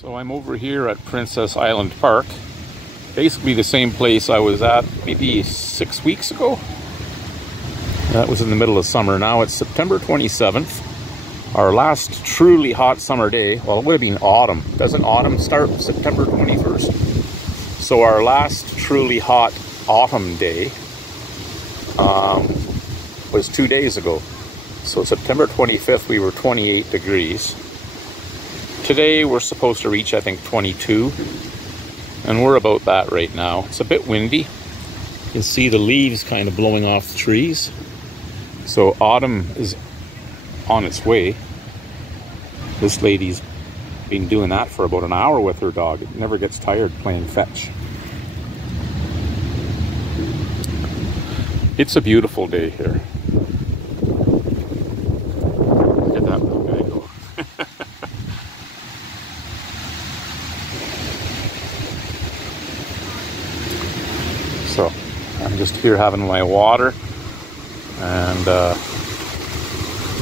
So I'm over here at Princess Island Park, basically the same place I was at maybe 6 weeks ago. That was in the middle of summer. Now it's September 27th, our last truly hot summer day. Well, it would have been autumn. Doesn't autumn start September 21st? So our last truly hot autumn day was 2 days ago. So September 25th, we were 28 degrees. Today we're supposed to reach, I think, 22, and we're about that right now. It's a bit windy. You can see the leaves kind of blowing off the trees. So autumn is on its way. This lady's been doing that for about an hour with her dog. It never gets tired playing fetch. It's a beautiful day here. Look at that little guy go. So I'm just here having my water and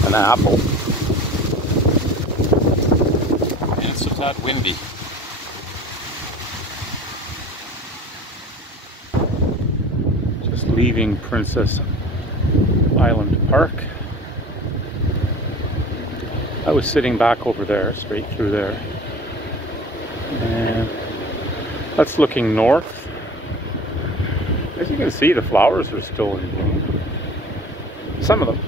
an apple. And it's a tad windy. Just leaving Princess Island Park. I was sitting back over there, straight through there. And that's looking north. As you can see, the flowers are still in bloom. Some of them.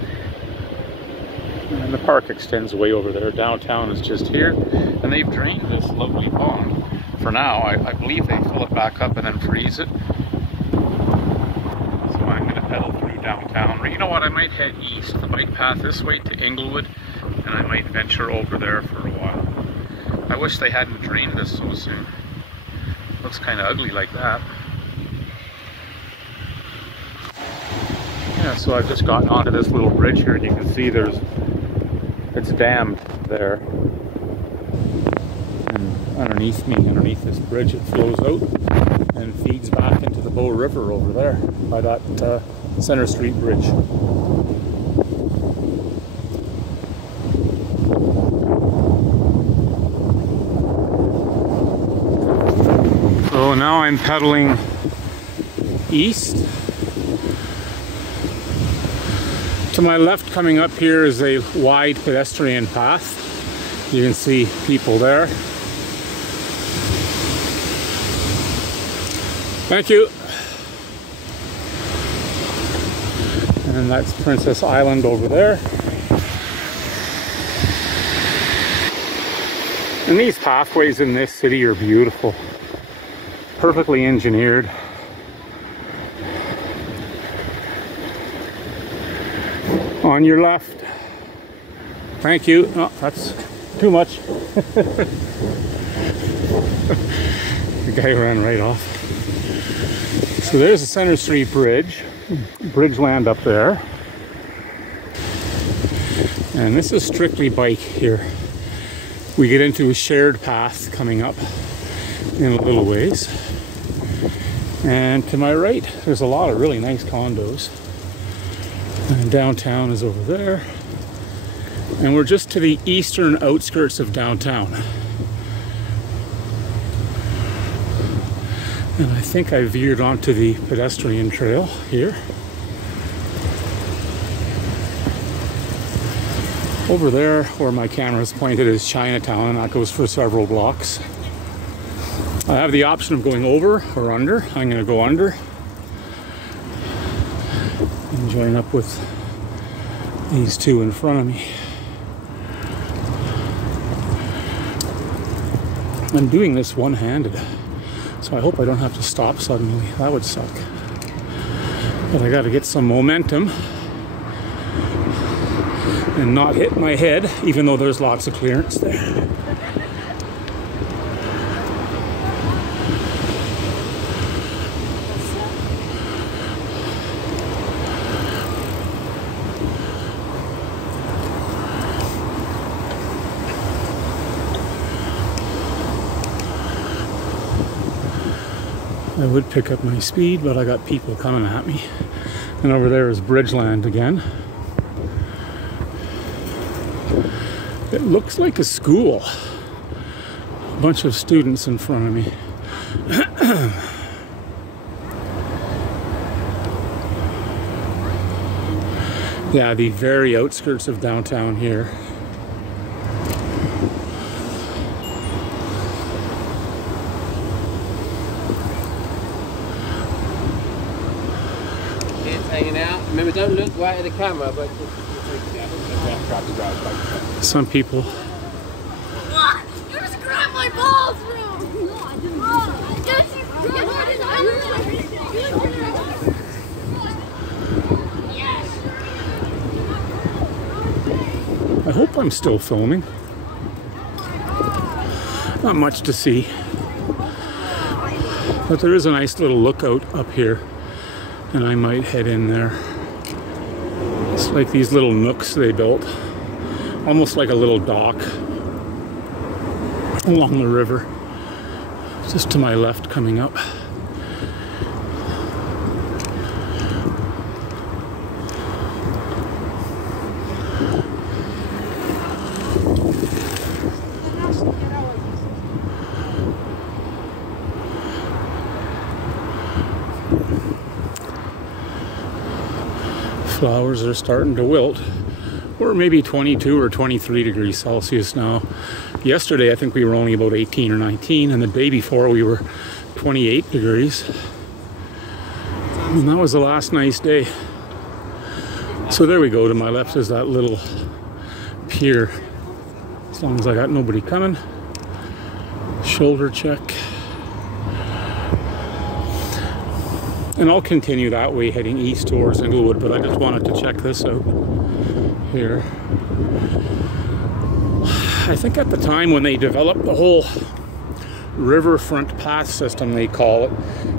And the park extends way over there. Downtown is just here. And they've drained this lovely pond. For now, I believe they fill it back up and then freeze it. So I'm going to pedal through downtown. Or you know what, I might head east, the bike path this way to Inglewood. And I might venture over there for a while. I wish they hadn't drained this so soon. Looks kind of ugly like that. Yeah, so I've just gotten onto this little bridge here, and you can see it's dammed there. And underneath me, underneath this bridge, it flows out and feeds back into the Bow River over there by that Center Street Bridge. So now I'm pedaling east. To my left, coming up here, is a wide pedestrian path. You can see people there. Thank you. And that's Princess Island over there. And these pathways in this city are beautiful. Perfectly engineered. On your left. Thank you. Oh, that's too much. The guy ran right off. So there's the Center Street Bridge. Bridgeland up there. And this is strictly bike here. We get into a shared path coming up in a little ways. And to my right, there's a lot of really nice condos. And downtown is over there. And we're just to the eastern outskirts of downtown. And I think I veered onto the pedestrian trail here. Over there, where my camera is pointed, is Chinatown, and that goes for several blocks. I have the option of going over or under. I'm going to go under. And join up with these two in front of me. I'm doing this one-handed, so I hope I don't have to stop suddenly. That would suck. But I got to get some momentum and not hit my head, even though there's lots of clearance there. I would pick up my speed, but I got people coming at me. And over there is Bridgeland again. It looks like a school. bunch of students in front of me. Yeah, the very outskirts of downtown here. Kids hanging out. Remember, don't look right at the camera, but Some people. You just grabbed my balls, bro! I hope I'm still filming. Not much to see. But there is a nice little lookout up here, and I might head in there. It's like these little nooks they built, almost like a little dock along the river, just to my left coming up. Flowers are starting to wilt. We're maybe 22 or 23 degrees Celsius now. Yesterday I think we were only about 18 or 19, and the day before we were 28 degrees. And that was the last nice day. So there we go. To my left is that little pier. As long as I got nobody coming. Shoulder check. And I'll continue that way heading east towards Inglewood, but I just wanted to check this out here. I think at the time when they developed the whole riverfront path system, they call it,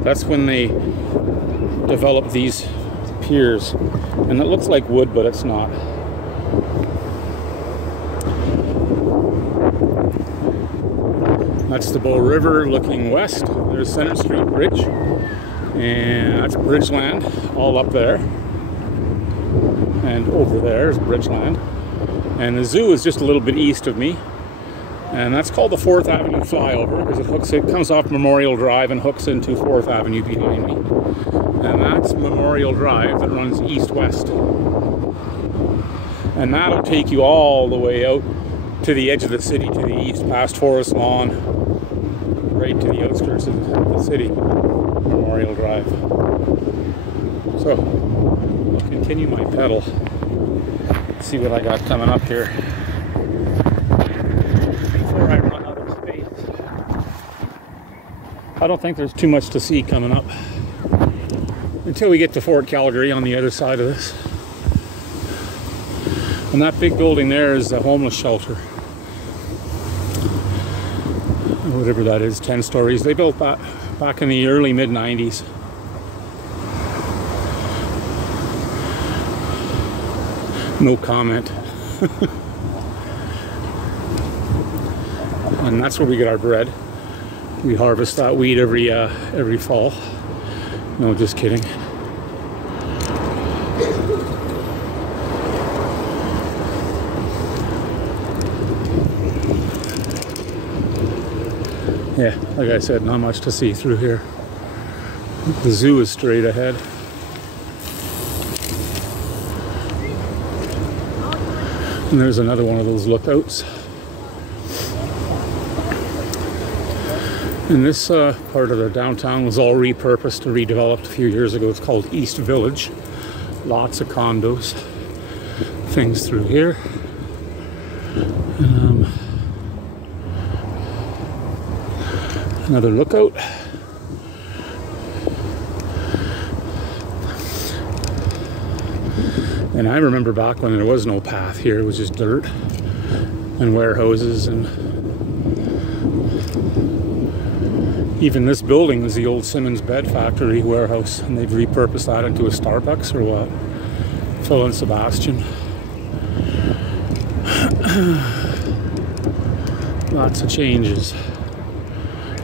that's when they developed these piers. And it looks like wood, but it's not. That's the Bow River looking west. There's Center Street Bridge. And that's Bridgeland, all up there. And over there is Bridgeland. And the zoo is just a little bit east of me. And that's called the 4th Avenue flyover because it comes off Memorial Drive and hooks into 4th Avenue behind me. And that's Memorial Drive that runs east-west. And that'll take you all the way out to the edge of the city, to the east, past Forest Lawn, right to the outskirts of the city. Memorial Drive. So, I'll continue my pedal. See what I got coming up here before I run out of space. I don't think there's too much to see coming up until we get to Fort Calgary on the other side of this. And that big building there is the homeless shelter. Whatever that is, 10 stories. They built that back in the early mid-90s. No comment. And that's where we get our bread. We harvest that wheat every fall. No, just kidding. Yeah, like I said, not much to see through here. The zoo is straight ahead. And there's another one of those lookouts. And this part of the downtown was all repurposed and redeveloped a few years ago. It's called East Village. Lots of condos. Things through here. Another lookout. And I remember back when there was no path here, it was just dirt and warehouses, and even this building was the old Simmons Bed Factory warehouse, and they've repurposed that into a Starbucks or what? Phil and Sebastian. Lots of changes.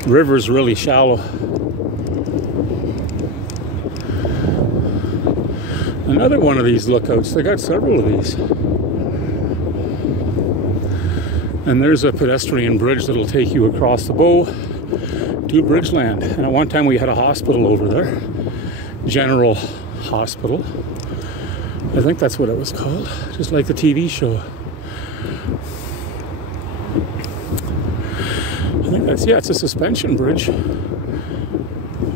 The river's really shallow. Another one of these lookouts. They got several of these. And there's a pedestrian bridge that'll take you across the Bow to Bridgeland. And at one time we had a hospital over there, General Hospital. I think that's what it was called, just like the TV show. I think that's, yeah, it's a suspension bridge.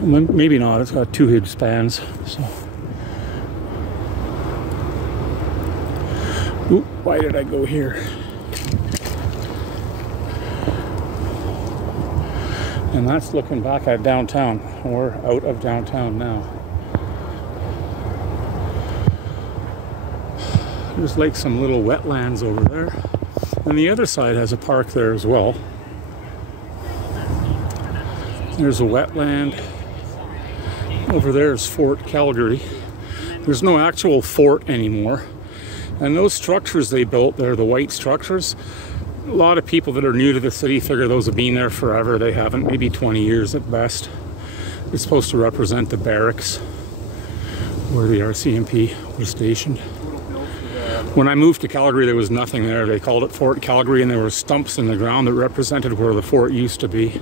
Maybe not, it's got 2 huge spans, so. Oop, why did I go here? And that's looking back at downtown. We're out of downtown now. There's like some little wetlands over there. And the other side has a park there as well. There's a wetland. Over there is Fort Calgary. There's no actual fort anymore. And those structures they built there, the white structures, a lot of people that are new to the city figure those have been there forever. They haven't, maybe 20 years at best. It's supposed to represent the barracks where the RCMP was stationed. When I moved to Calgary, there was nothing there. They called it Fort Calgary, and there were stumps in the ground that represented where the fort used to be.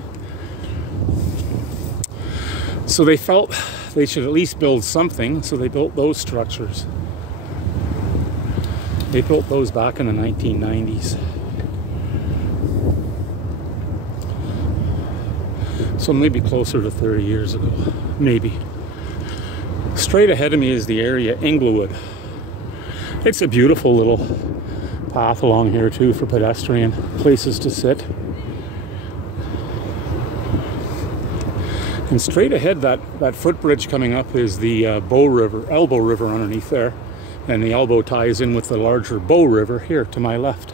So they felt they should at least build something, so they built those structures. They built those back in the 1990s. So maybe closer to 30 years ago, maybe. Straight ahead of me is the area Inglewood. It's a beautiful little path along here too for pedestrian places to sit. And straight ahead, that footbridge coming up is the Bow River, Elbow River underneath there. And the Elbow ties in with the larger Bow River here to my left.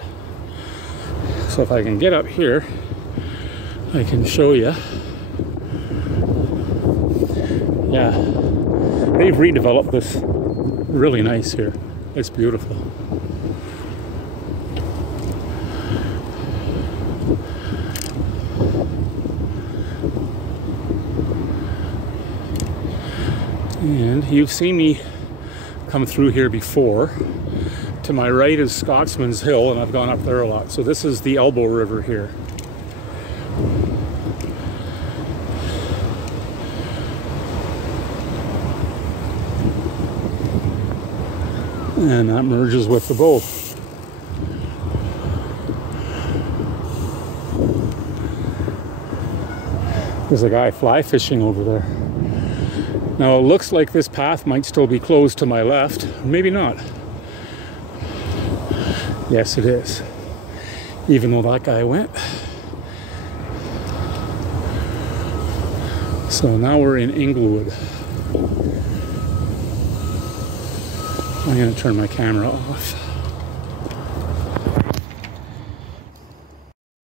So if I can get up here, I can show you. Yeah, they've redeveloped this really nice here. It's beautiful. And you've seen me come through here before. To my right is Scotsman's Hill, and I've gone up there a lot. So this is the Elbow River here. And that merges with the Bow. There's a guy fly fishing over there. Now it looks like this path might still be closed to my left. Maybe not. Yes, it is. Even though that guy went. So now we're in Inglewood. I'm going to turn my camera off.